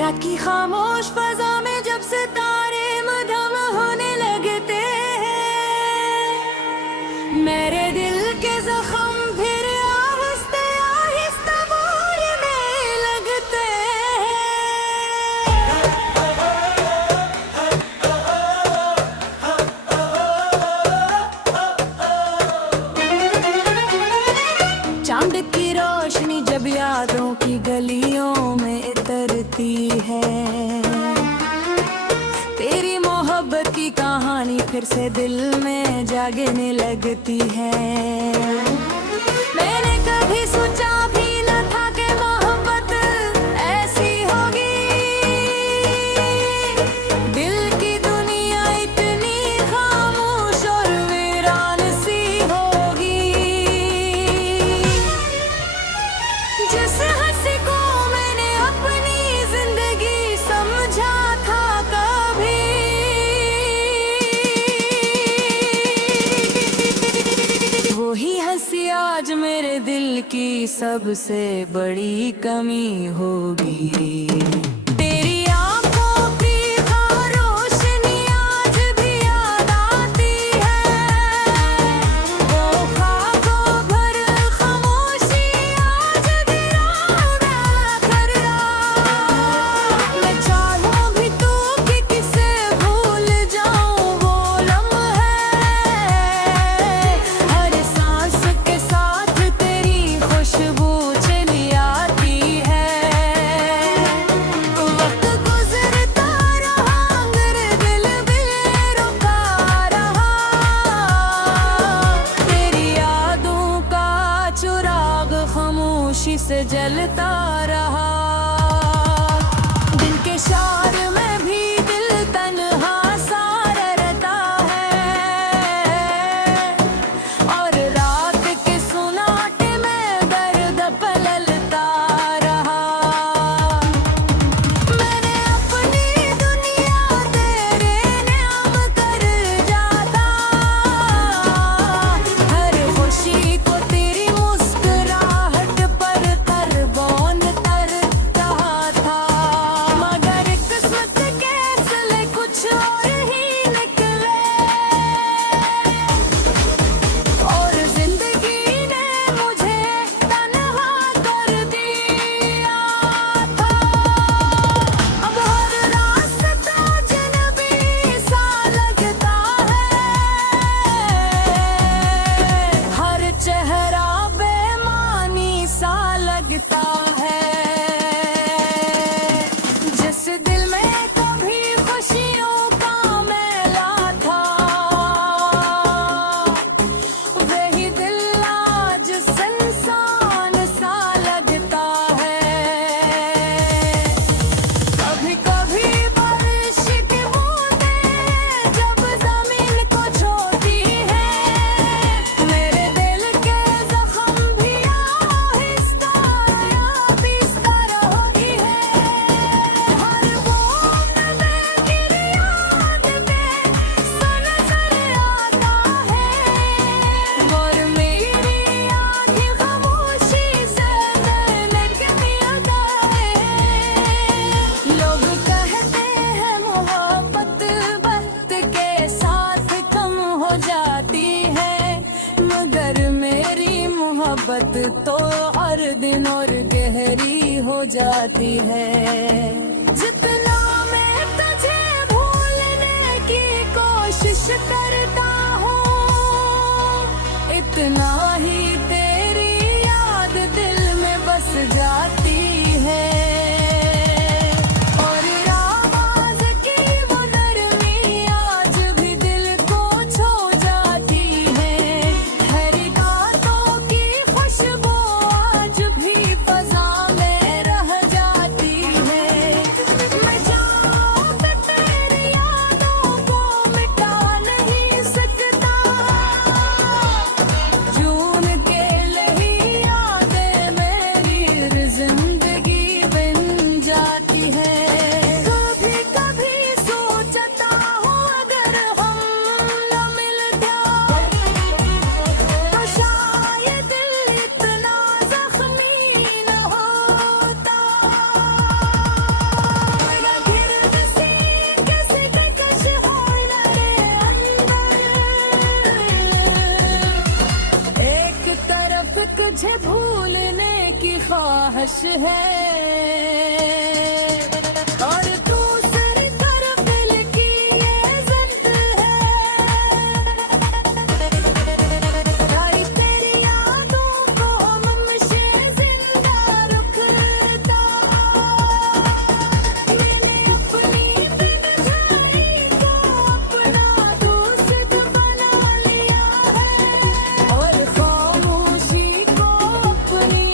रात की खामोश फजा में जब सितारे मधम होने लगते हैं, मेरे दिल के जख्म फिर आहिस्ते आहिस्ते बोलने लगते हैं। चांद की रोशनी जब यादों की गलियों में इतरती है, तेरी मोहब्बत की कहानी फिर से दिल में जागने लगती है। मैंने कभी सोचा भी न था कि मोहब्बत ऐसी होगी, दिल की दुनिया इतनी खामोश और वीरान सी होगी। जिस हंसी को मैंने अपनी जिंदगी समझा था कभी, वही हंसी आज मेरे दिल की सबसे बड़ी कमी होगी। तेरी आंखों की रोशनी आज भी याद आती है, वो ख्वाबों भर खामोशी आज भी रात कर मैं चाहूं भी तो कि किसे भूल जाऊं वो लम्हे, हर सांस के साथ तेरी खुशबू चली आती है। वक्त गुजरता रहा मगर दिल बेरुखा रहा, तेरी यादों का चिराग खामोशी से जलता रहा। दिन के शार में भी दिल तन्हा सा रहता है, और रात के सुनाटे में दर्द पललता रहा। मैंने अपनी दुनिया तेरे नाम कर जाता, हर खुशी को तेरी मुस्कुराहट पर कुर्बान कर रहा था। मगर किस्मत के सिले कुछ और ही निकले, और जिंदगी ने मुझे तन्हा कर दिया था। अब हर रास्ता अजनबी सा लगता है, हर चेहरा बेमानी सा लगता है। जिस दिल में कभी खुशियों का मेला था, वही दिल आज सुनसान सा लगता है। कभी कभी बारिश की बूंदें जब जमीन को छूती है, मेरे दिल के जख्म भी आहिस्ता आहिस्ता होती है। हर बूंद में गिरी याद पे सनसर आता है, और मेरी आँखें खामोशी से देखती आता है। लोग कहते हैं मोहब्बत वक्त के साथ कम हो जाती है, मगर मेरी मोहब्बत तो हर दिन और गहरी हो जाती है। जितना मैं तुझे भूलने की कोशिश करता हूँ, इतना ही तेरी याद दिल में बस जाती है। और आवाज़ की वो नरमी आज भी दिल को छू जाती है, हरी बातों की खुशबू आज भी फजा में रह जाती है। मैं चाहूं तो तेरी यादों को मिटा नहीं सकता, यूं खाहश है और दूसरी तरफ दिल की ये जिद है। सारी तेरी यादों को ममशे जिंदा रखता, मैंने अपनी बेवजही को अपना दोस्त बना लिया है और खामोशी को अपनी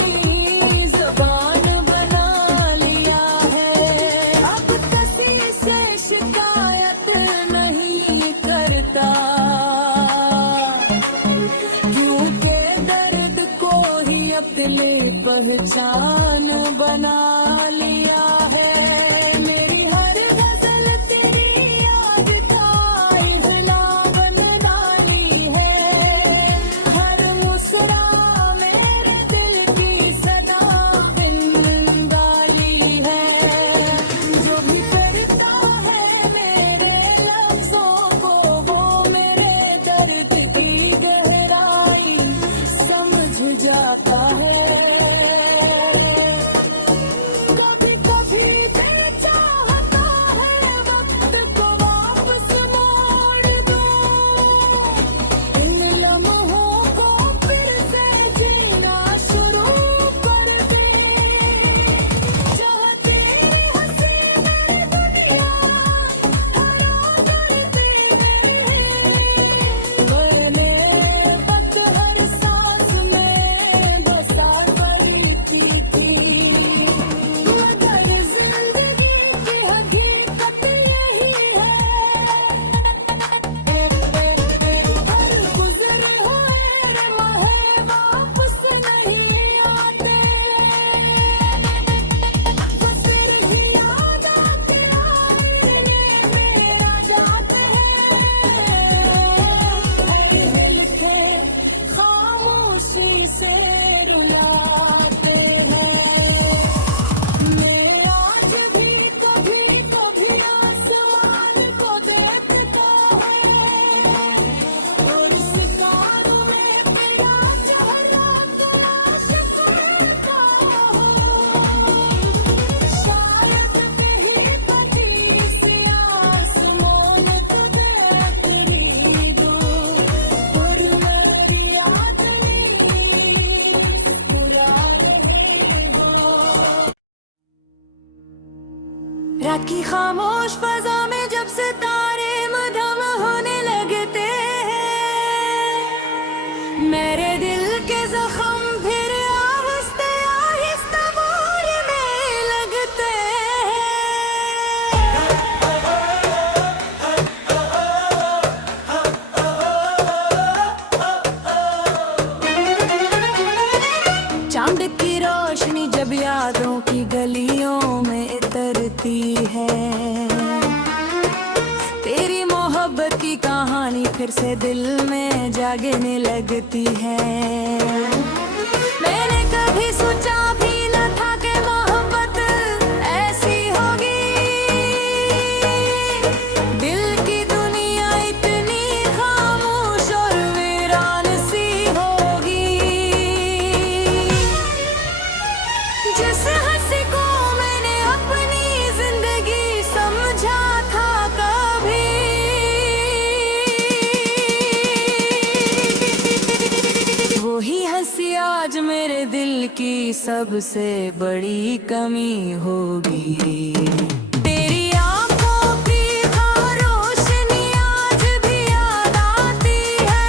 ज़बान बना लिया है। अब किसी से शिकायत नहीं करता, क्योंकि दर्द को ही अपनी पहचान बना लिया है। मेरी हर गजल तेरी याद का इज़ला बन डाली है, हर मुस्कुरा मेरे दिल की सदा बिन डाली है। जो भी करता है मेरे लफ्जों को वो मेरे दर्द की गहराई समझ जाता है। कभी कभी दिल चाहता है वक्त को वापस मोड़ दूं, इन लम्हों को फिर से जीना शुरू कर दे। चाहते हंसी मेरी दुनिया मैंने वक्त हर सांस में बसा करती थी, मगर जिंदगी की हकीकत यही है। हर गुजरे हुए लम्हे वापस नहीं आते, बस तेरी याद आते आईने मेरा जाते हैं। हर दिल के खामोशी से रुलाते हैं। मैं आज भी कभी कभी आसमान को देखता हूँ और शिकार में तेरा चेहरा तलाश करता हूँ। शायद कहीं बड़ी सी आसमान तुझे खरीदूं और मेरी याद नहीं मुस्कुरा रही हो। रात की खामोश फजा में जब सितारे मधम होने लगते हैं, मेरे दिल के जख्म फिर आहिस्ते आहिस्ते बोलने लगते हैं। चांद की रोशनी जब यादों की गलियों में इतरती है, तेरी मोहब्बत की कहानी फिर से दिल में जागने लगती है। मैंने कभी सोचा भी न था कि मोहब्बत ऐसी होगी, दिल की दुनिया इतनी खामोश और वीरान सी होगी। जिस हंसी को मैंने अपनी जिंदगी समझा था कभी, वही हंसी आज मेरे दिल की सबसे बड़ी कमी होगी। तेरी आंखों की रोशनी आज भी याद आती है,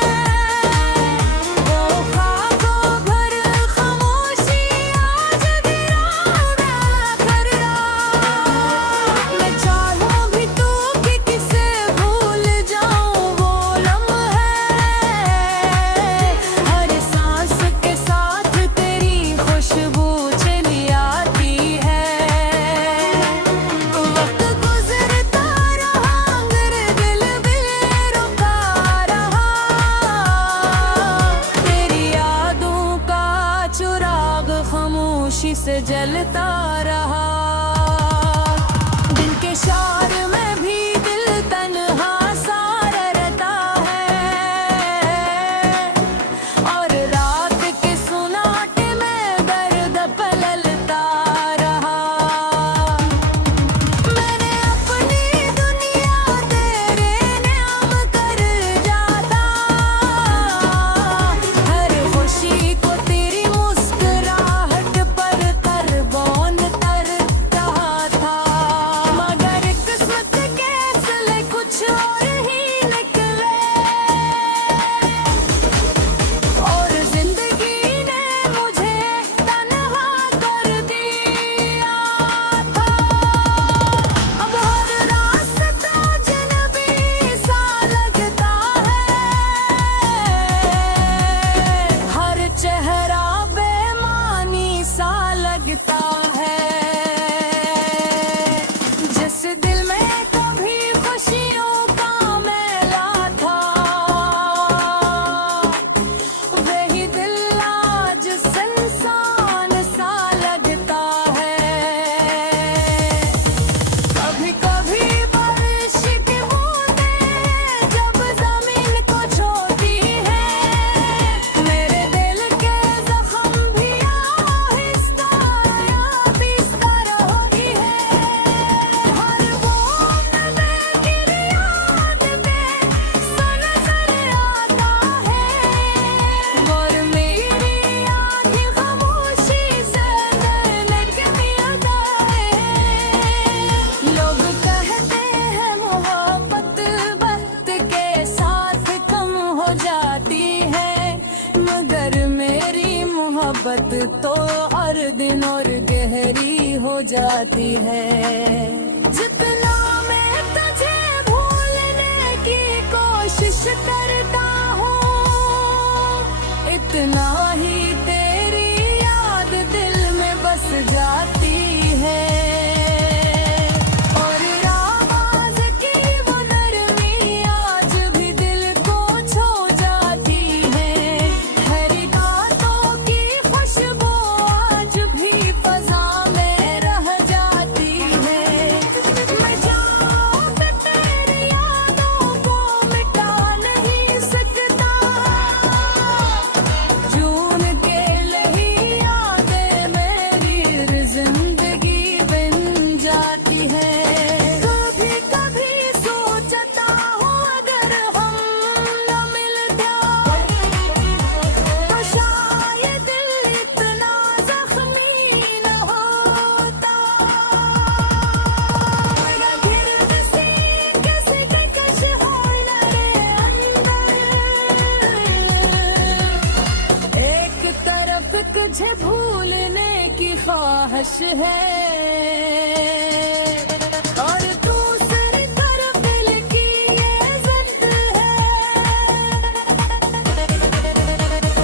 वो ख्वाबों भर खामोशी आज भी रात कर मैं चाहूं भी तो कि किसे भूल जाऊं वो लम्हे, हर सांस के साथ तेरी खुशबू चली आती है। तो हर दिन और गहरी हो जाती है। जितना मैं तुझे भूलने की कोशिश करता हूँ, इतना ही तेरी याद दिल में बस जाती है। और आवाज़ की वो नरमी आज भी दिल को छू जाती है। हरी बातों की खुशबू आज भी फ़ज़ा में रह जाती है। मैं जाऊँ तो तेरी यादों को मिटा नहीं सकता। जून के लही यादें मेरी जिंदगी बन जाती है। कभी कभी सोचता हूँ अगर हम न मिलते तो शायद दिल इतना जख्मी न होता। मेरा गिर्द से कैसे कश होना रे अंदर। एक तरफ तुझे भूलने की ख्वाहिश है और दूसरी तरफ दिल की ये जिद है।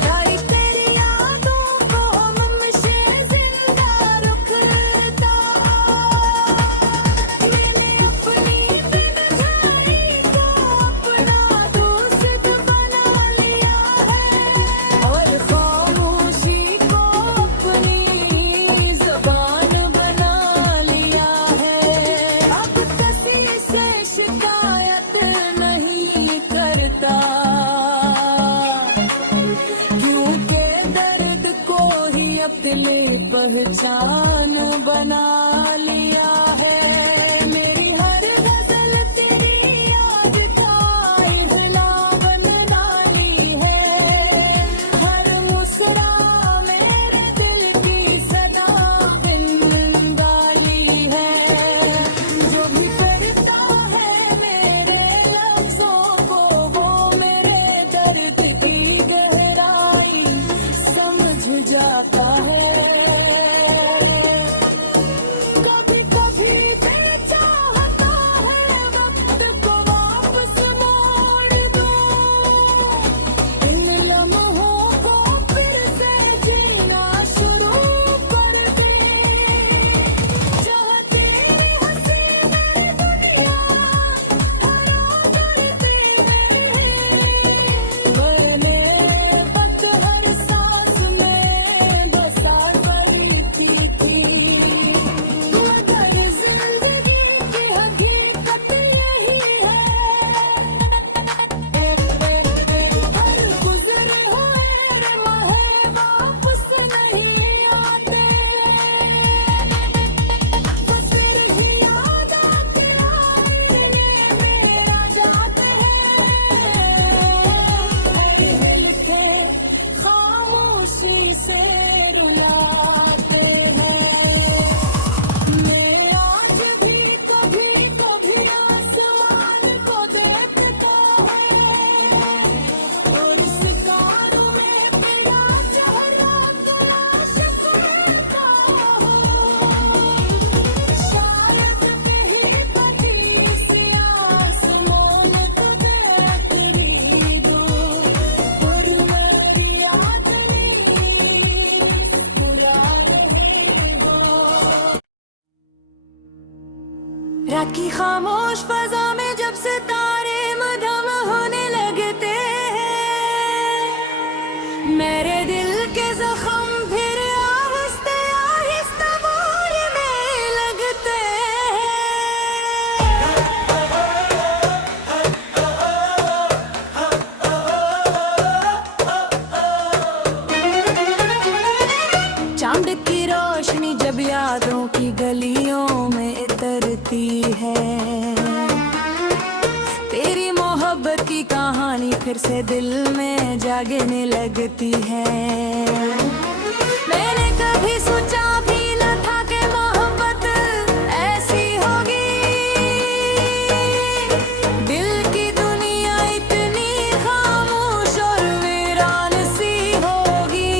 यारी तेरी यादों को हमसे जिंदा रखता। मैंने अपनी तन्हाई को अपना दोस्त बना लिया है और खामोशी को अपनी ज़बान बना लिया है। अब किसी से शिकायत नहीं करता, क्योंकि दर्द को ही अपनी पहचान बना लिया है। मेरी हर गज़ल तेरी याद का इज़ला बन डाली है। हर मुस्कुरा मेरे दिल की सदा बिन डाली है। जो भी करता है मेरे लफ्ज़ों को वो मेरे दर्द की गहराई समझ जाता है। कभी कभी दिल चाहता है वक्त को वापस मोड़ दूं। इन लम्हों को फिर से जीना शुरू कर दे। चाहते हंसी मेरी दुनिया हरा करते मैंने बस हर सांस में बसा पड़ी थी। मगर जिंदगी की हकीकत यही है। हर गुज़रे हुए लम्हे वापस नहीं आते। बस तेरी याद आके आईने मेरा जाते हैं। हर लिखे खामोशी से रुलाते हैं। मैं आज भी कभी कभी आसमान को देखता हूँ और सितारों में तेरा चेहरा तलाश करता हूँ। शायद कहीं बड़ी सी आसमां में तुझे खरीदूं और मेरी याद नहीं बुरा नहीं हो। रात की खामोश फजा में जब सितारे मधम होने लगते हैं, मेरे दिल के जख्म फिर आहिस्ते आहिस्ते बोलने लगते हैं। चांद की रोशनी जब यादों की गलियों में इतरती है, तेरी मोहब्बत की कहानी फिर से दिल में जागने लगती है। मैंने कभी सोचा भी न था कि मोहब्बत ऐसी होगी। दिल की दुनिया इतनी खामोश और वीरान सी होगी।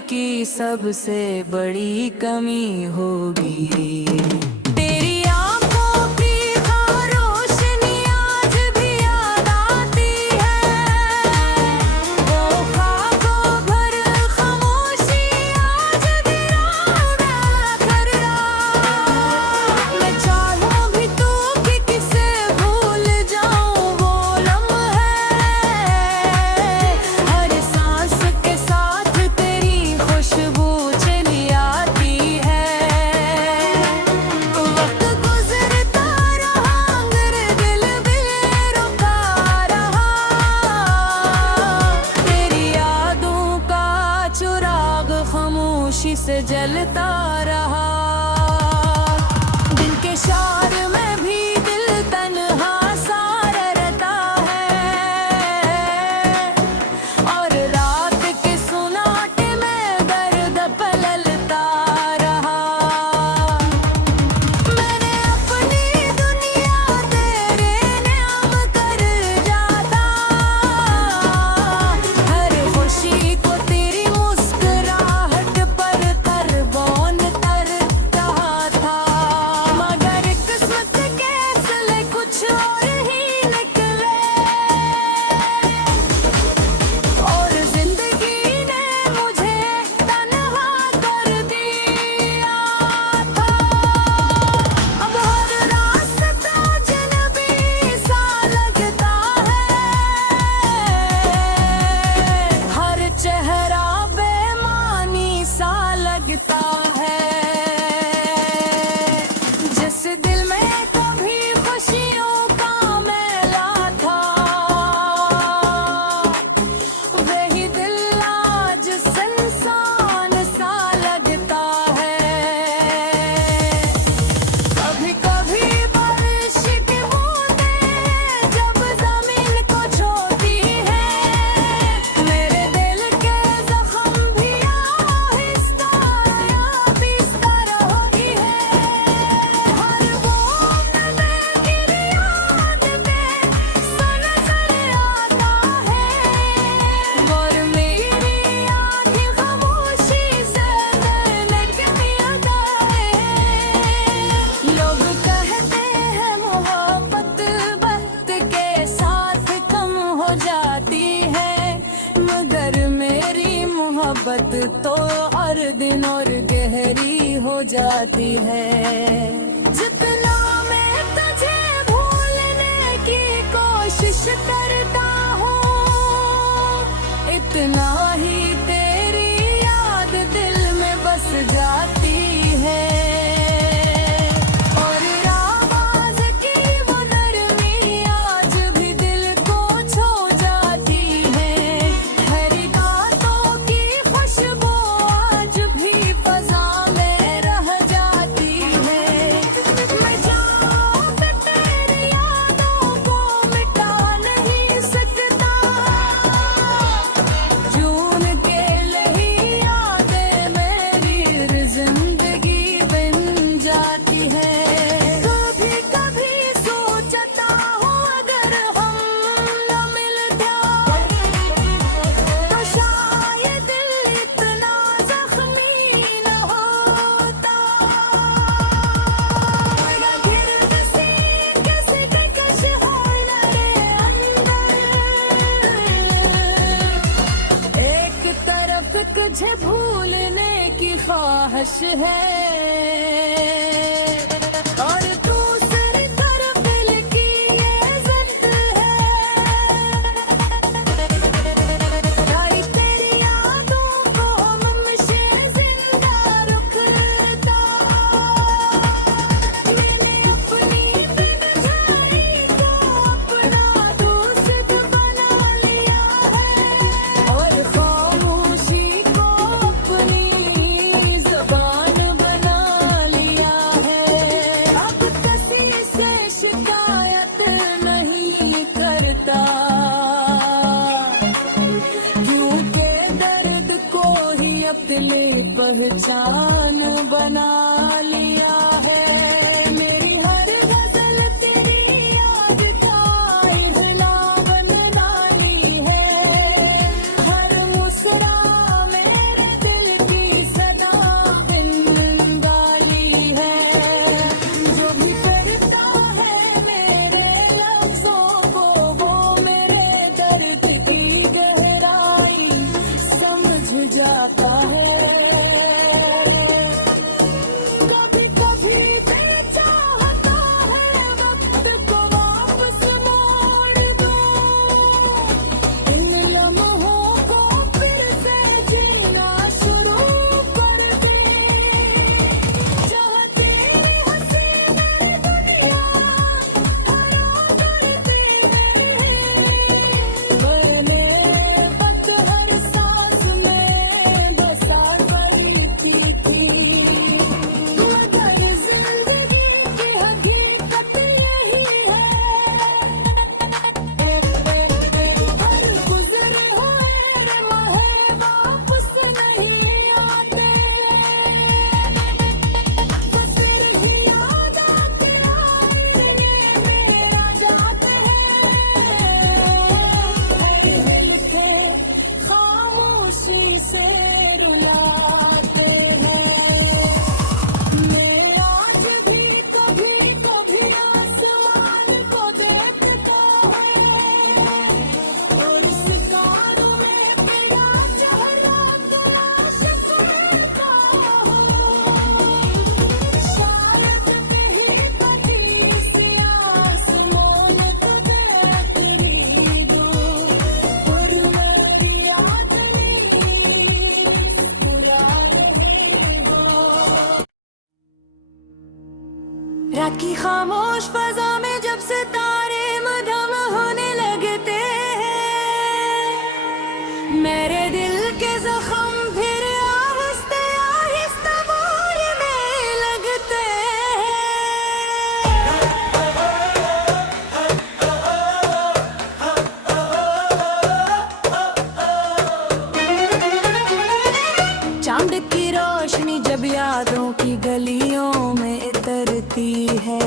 की सबसे बड़ी कमी होगी। तेरी आंखों की रोशनी आज भी याद आती है, वो ख्वाबों भर खामोशी आज भी रात कर रात। मैं चाहूं भी तो कि किसे भूल जाऊं वो लम्हे, हर सांस के साथ तेरी खुशबू चली आती है। वक्त गुजरता रहा मगर दिल बेरुखा रहा, तेरी यादों का चिराग खामोशी से जलता रहा। दिन के शार में भी दिल तन्हा सा रहता है, और रात के सुनाटे में दर्द पललता रहा। मैंने अपनी दुनिया तेरे नाम कर जाता, हर खुशी को तेरी मुस्कुराहट पर तरबोन कर रहा था। मगर किस्मत के सिले कुछ और ही निकले, और जिंदगी ने मुझे तन्हा कर दिया था। अब हर रास्ता अजनबी सा लगता है, हर चेहरा बेमानी सा लगता है। जिस दिल में कभी खुशियों का मेला था, वही दिल आज सुनसान सा लगता है। कभी कभी बारिश की बूंदें जब जमीन को छूती है, मेरे दिल के जख्म भी आहिस्ता आहिस्ता होती है। हर बूंद में गिरी याद पे सनसर आता है, और मेरी आँखें खामोशी से देखती अदा है। लोग कहते हैं मोहब्बत वक्त के साथ कम हो जाती है, मगर मेरी मोहब्बत तो हर दिन और गहरी हो जाती है। जितना मैं तुझे भूलने की कोशिश करता हूँ, इतना ही तेरी याद दिल में बस जाती है। और आवाज़ की वो नरमी आज भी दिल को छू जाती है, हरी बातों की खुशबू आज भी फ़ज़ा में रह जाती है। मैं जाऊं तो तेरी यादों को मिटा नहीं सकता, जून के लही यादें मेरी जिंदगी बन जाती है। कभी कभी सोचता हूँ अगर हम न मिलते तो शायद दिल इतना जख्मी न होता। मेरा गिर्द से कैसे कश हो लगे अंदर, एक तरफ तुझे भूलने की ख्वाहिश है, और दूसरी तरफ दिल की ये जिद है। तारी तेरी यादों को हमसे जिंदा रखता, मैंने अपनी तन्हाई को अपना दोस्त बना लिया है, और खामोशी को अपनी ज़बान बना लिया है। अब किसी से शिकायत नहीं करता, क्योंकि दर्द को ही अपनी पहचान बना लिया है। मेरी हर गजल तेरी याद का इजला बन डाली है, हर मुस्कुरा मेरे दिल रात की खामोश फजा में जब सितारे मधम होने लगते हैं, मेरे दिल के जख्म फिर आहिस्ते आहिस्ते बोलने लगते हैं। चांद की रोशनी जब यादों की गलियों में उतरती है,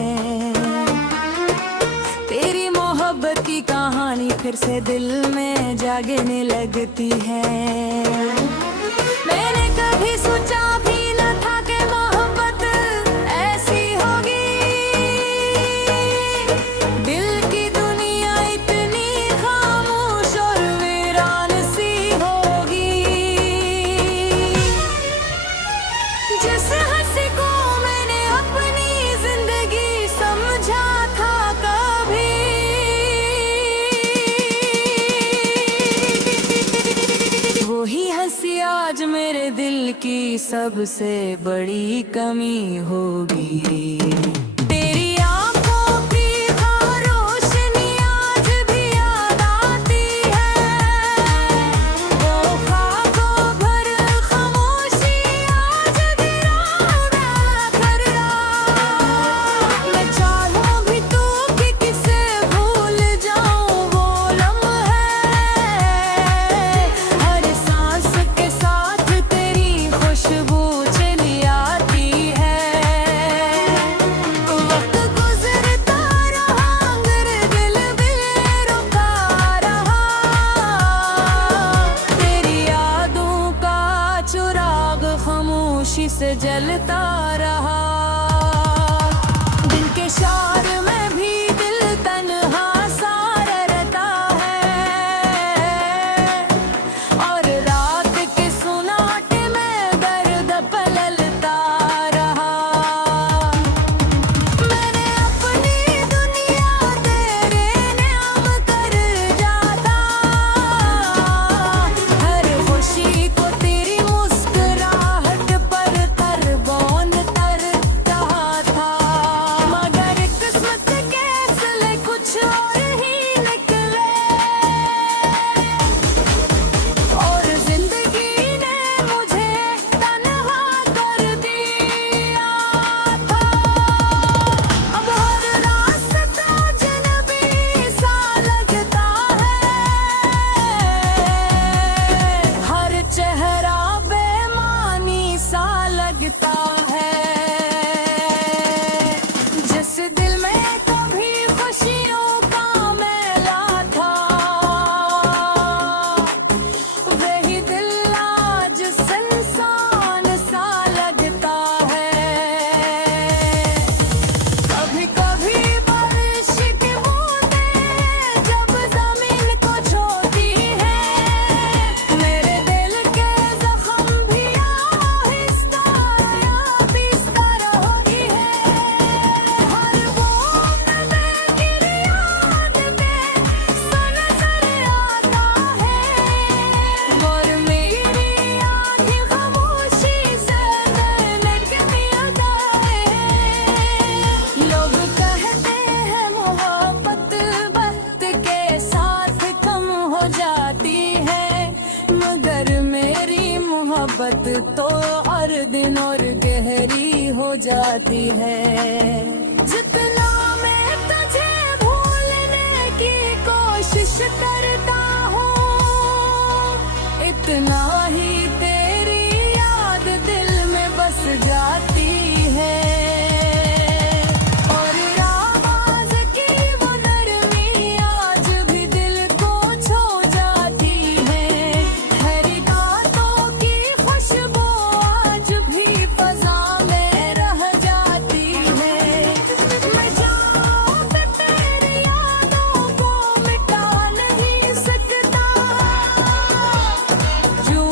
तेरी मोहब्बत की कहानी फिर से दिल में जागने लगती है। मैंने कभी सोचा भी न था कि मोहब्बत ऐसी होगी, दिल की दुनिया इतनी खामोश और वीरान सी होगी। जिस हंसी को मैंने अपनी जिंदगी समझा था कभी, वही हंसी आज मेरे दिल की सबसे बड़ी कमी होगी। तेरी आंखों की रोशनी आज भी याद आती है, वो ख्वाबों भर खामोशी आज भी रात कर मैं चाहूं भी तो कि किसे भूल जाऊं वो लम्हे, हर सांस के साथ तेरी खुशबू चली आती है। वक्त गुजरता रहा मगर दिल बेरुखा रहा, तेरी यादों का चिराग खामोशी से जलता रहा। दिन के शार में भी दिल तन्हा सा रहता है, और रात के सुनाटे में दर्द पललता रहा। मैंने अपनी दुनिया तेरे नाम कर जाता, हर खुशी को तेरी मुस्कुराहट पर तरबोन तरता था। मगर किस्मत के सिले कुछ और ही निकले, और जिंदगी ने मुझे तन्हा कर दिया था। अब हर रास्ता अजनबी सा लगता है, हर चेहरा बेमानी सा लगता है। जिस दिल में कभी खुशियों का मेला था, वही दिल आज सुनसान सा लगता है। कभी कभी बारिश की बूंदें जब जमीन को छूती है, मेरे दिल के जख्म भी आहिस्ता आहिस्ता होती है। हर बूंद में गिरी याद में सनसर आता है, और मेरी आँखें खामोशी से धड़कती आता है। लोग कहते हैं मोहब्बत वक्त के साथ कम हो जाती है, मगर मेरी मोहब्बत तो हर दिन और गहरी हो जाती है। जितना मैं तुझे भूलने की कोशिश करता हूँ, इतना ही तेरी याद दिल में बस जाती है। और आवाज़ की वो नरमी आज भी दिल को छू जाती है, हरी बातों की खुशबू आज भी फजा में रह जाती है। मैं जाऊं तो तेरी यादों को मिटा नहीं सकता, जो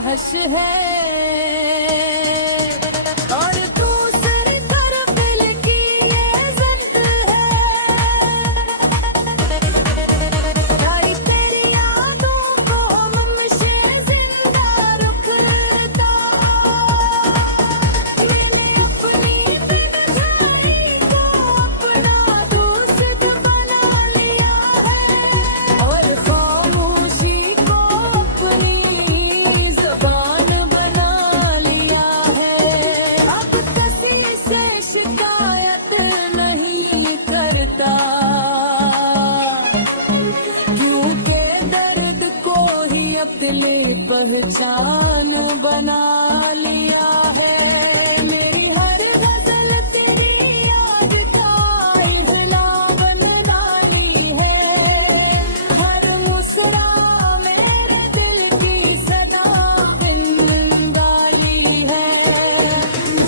खाहश है और दूसरी तरफ दिल की ये जिद है। यारी तेरी यादों को हमसे जिंदा रखता, मैंने अपनी बेवजही को अपना दोस्त बना लिया है और खामोशी को अपनी जुबान बना लिया है। अब किसी से शिकायत नहीं करता, क्योंकि दर्द को ही अपनी पहचान बना लिया है। मेरी हर गजल तेरी याद का इज़ला बन डाली है, हर मुस्कुरा मेरे दिल की सदा बिन डाली है।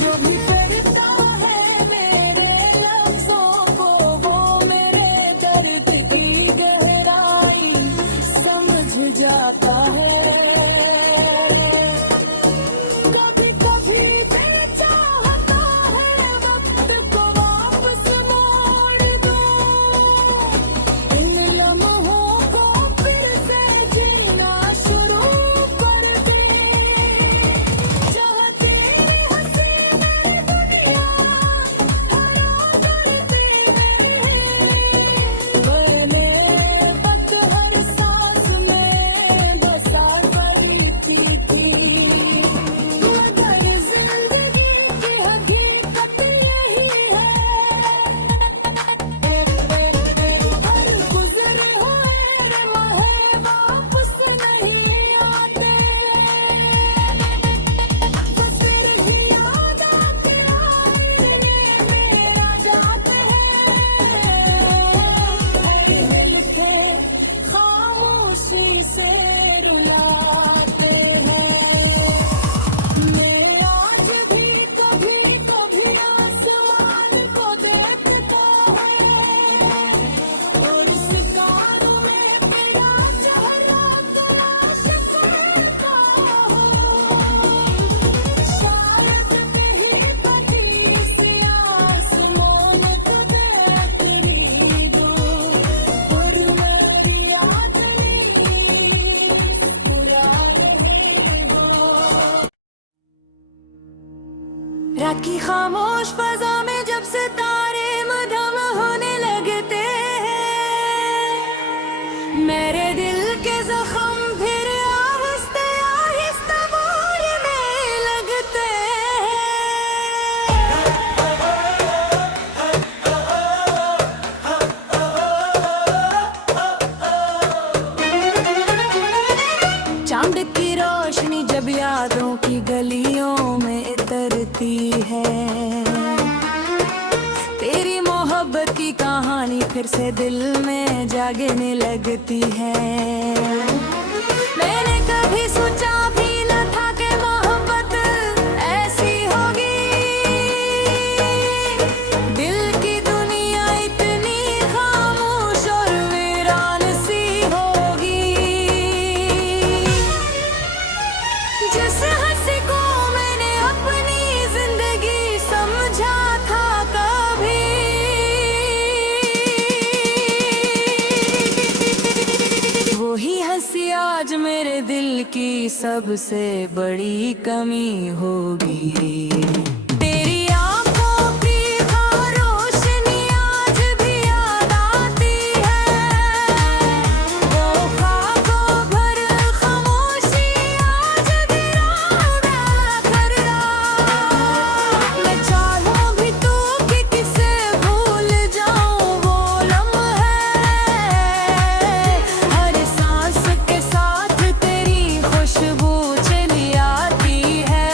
जो भी पढ़ता है मेरे लफ्जों को वो मेरे दर्द की गहराई समझ जाता है। कभी कभी बेचाहता है वक्त को वापस मोड़ दूं, इन लम्हों को फिर से जीना शुरू कर दे। चाहते हंसी मेरी दुनिया हरा करते हैं, मैंने बस हर सांस में बसा करती थी। मगर जिंदगी की हकीकत यही है, हर गुजरे हुए लम्हे वापस नहीं आते, बस रही याद आके आईने मेरा जाते हैं। हर मिलके खामोशी से रुलाते हैं। मैं आज भी कभी कभी आसमान को देखता हूँ और शिकारों में तेरा चेहरा तलाश करता हूँ। शायद कहीं बड़ी सी आसमान तुझे करीब और मेरी याद नहीं बुरा नहीं हो। रात की खामोश फजा में जब सितारे मधम होने लगते हैं, मेरे दिल के जख्म फिर आहिस्ते आहिस्ते बोलने लगते हैं। चांद की रोशनी जब यादों की गलियों में इतरती है, तेरी मोहब्बत की कहानी फिर से दिल में जागने लगती है। मैंने कभी सोचा भी न था कि मोहब्बत ऐसी होगी, दिल की दुनिया इतनी खामोश और वीरान सी होगी। जिस हंसी को मैंने अपनी जिंदगी समझा था कभी, वही हंसी आज मेरे दिल की सबसे बड़ी कमी होगी। तेरी आंखों की रोशनी आज भी याद आती है, वो ख्वाबों भर खामोशी आज भी रात भर रात। मैं चाहूं भी तो कि किसे भूल जाऊं वो लम्हे, हर सांस के साथ तेरी खुशबू चली आती है।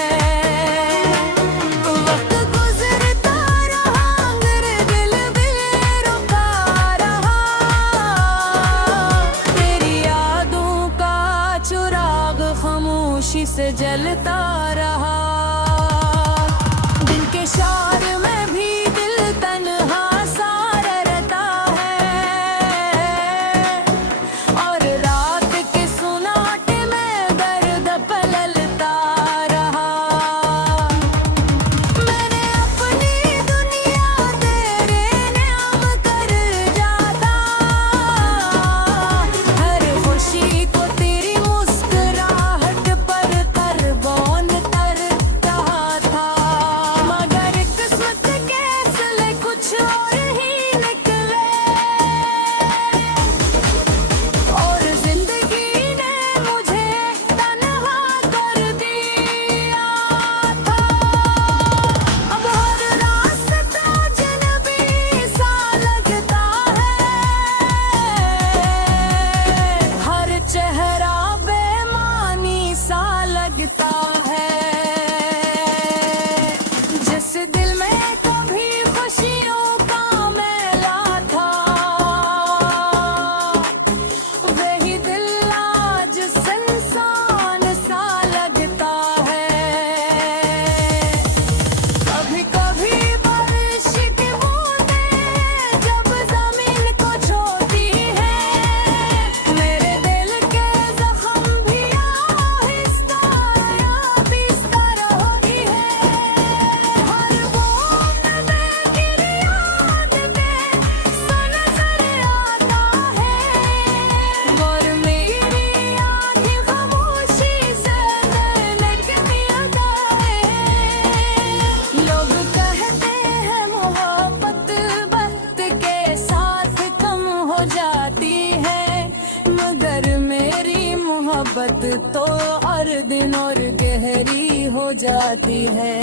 तो हर दिन और गहरी हो जाती है।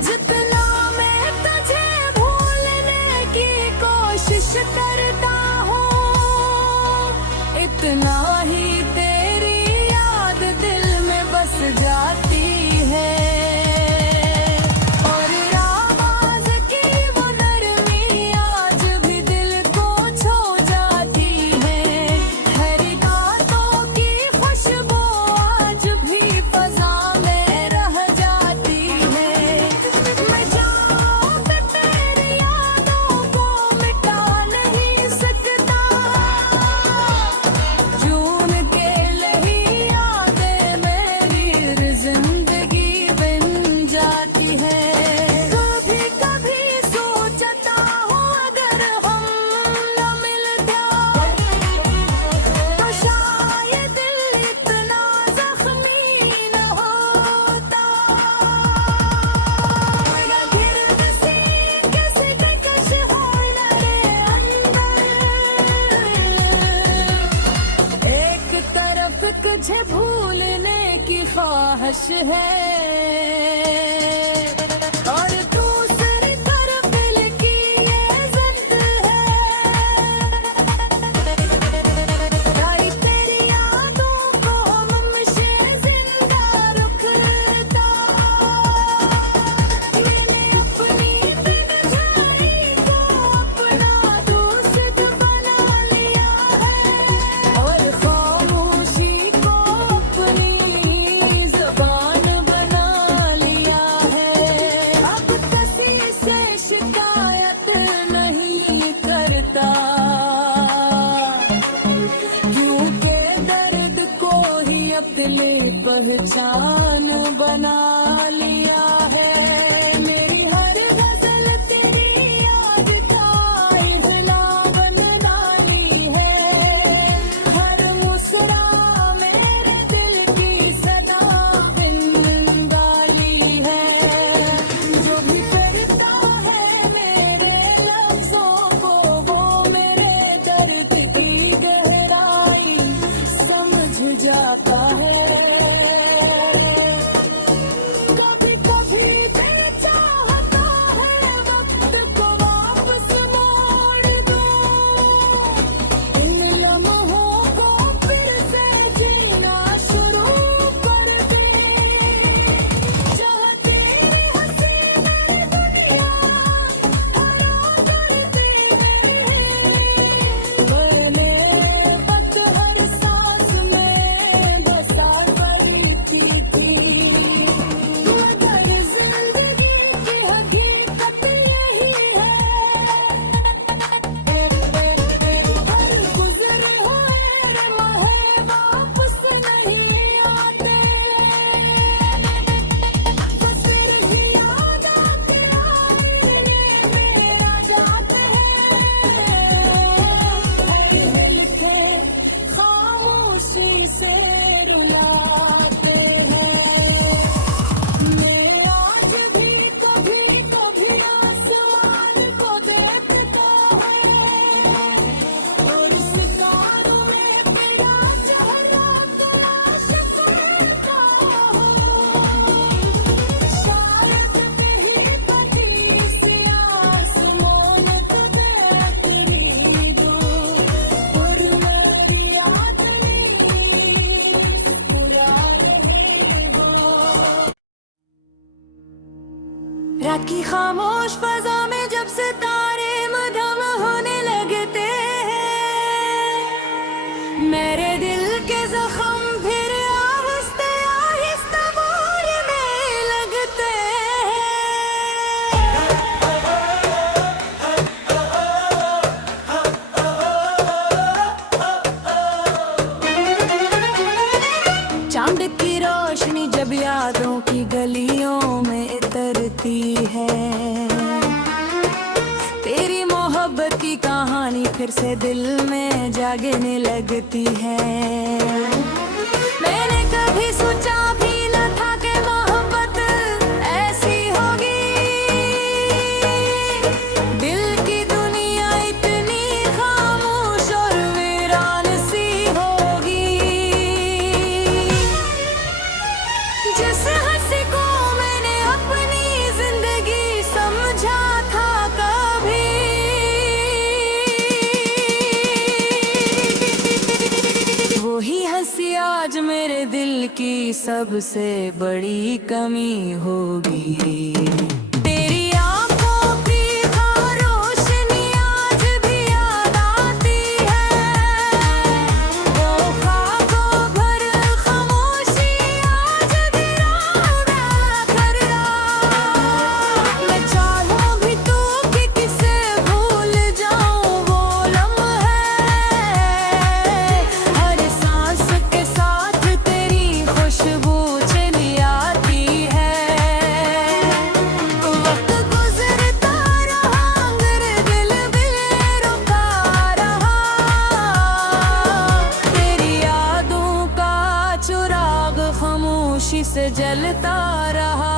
जितना मैं तुझे भूलने की कोशिश करता हूँ, इतना ही तेरी याद दिल में बस जाती है। और आवाज़ की वो नरमी आज भी दिल को छू जाती है। हरी बातों की खुशबू आज भी फज़ा में रह जाती है। मैं जाऊँ तो तेरी यादों को मिटा नहीं सकता। जून के लिए यादें मेरी जिंदगी बन जाती है। कभी कभी सोचता हूँ अगर हम न मिलते तो शायद दिल इतना जख्मी न होता। मेरा गिर्द सीने से कश हो लगे अंदर, एक तरफ तुझे भूलने की ख्वाहिश है और दूसरी तरफ दिल की ये जिद है। तेरी यादों को हमसे जिंदा रखता। मैंने अपनी तन्हाई को अपना दोस्त बना लिया है और खामोशी को अपनी ज़बान बना लिया है। अब किसी से शिकायत नहीं करता, क्योंकि दर्द को ही अपनी पहचान बना लिया है। मेरी हर गजल तेरी याद का इज़ला बन डाली है। हर मुस्कुरा मेरे दिल की सदा बिन डाली है। जो भी करता है मेरे लफ्जों को वो मेरे दर्द की गहराई समझ जाता है। कभी कभी दिल चाहता है वक्त को वापस मोड़ दूं, इन लम्हों को फिर से जीना शुरू कर दूं। चाहते हंसी मेरी दुनिया हरा करते पहले वक्त हर सांस में बसा पड़ी थी। मगर जिंदगी की हकीकत यही है, हर गुजरे हुए लम्हे वापस नहीं आते। बस सिर्फ याद आके आईने मेरा जाते हैं। हर मिलके खामोशी से रुलाते हैं। मैं आज भी कभी कभी आसमान को देखता हूँ और सितारों में तेरा चेहरा तलाश करता हूँ। शायद कहीं कभी से आसमान तुझे खरीदूं और मेरी याद नहीं मुस्कुरा रही हो। रात की खामोश फजा में जब सितारे मधम होने लगते हैं, मेरे दिल के जख्म फिर आहिस्ते आहिस्ते बोलने लगते हैं। चांद की रोशनी जब यादों की गलियों में इतरती है, तेरी मोहब्बत की कहानी फिर से दिल में जागने लगती है। मैंने कभी सोचा भी न था कि मोहब्बत ऐसी होगी। दिल की दुनिया इतनी खामोश और वीरान सी होगी। सबसे बड़ी कमी होगी। तेरी आंखों की रोशनी आज भी याद आती है, वो ख्वाबों भर खामोशी आज भी रात कर रात। मैं चाहूं भी तो कि किसे भूल जाऊं वो लम्हे, हर सांस के साथ तेरी खुशबू चली आती है। वक्त गुजरता रहा मगर दिल बेरुखा रहा, तेरी यादों का चिराग खामोशी से जलता रहा।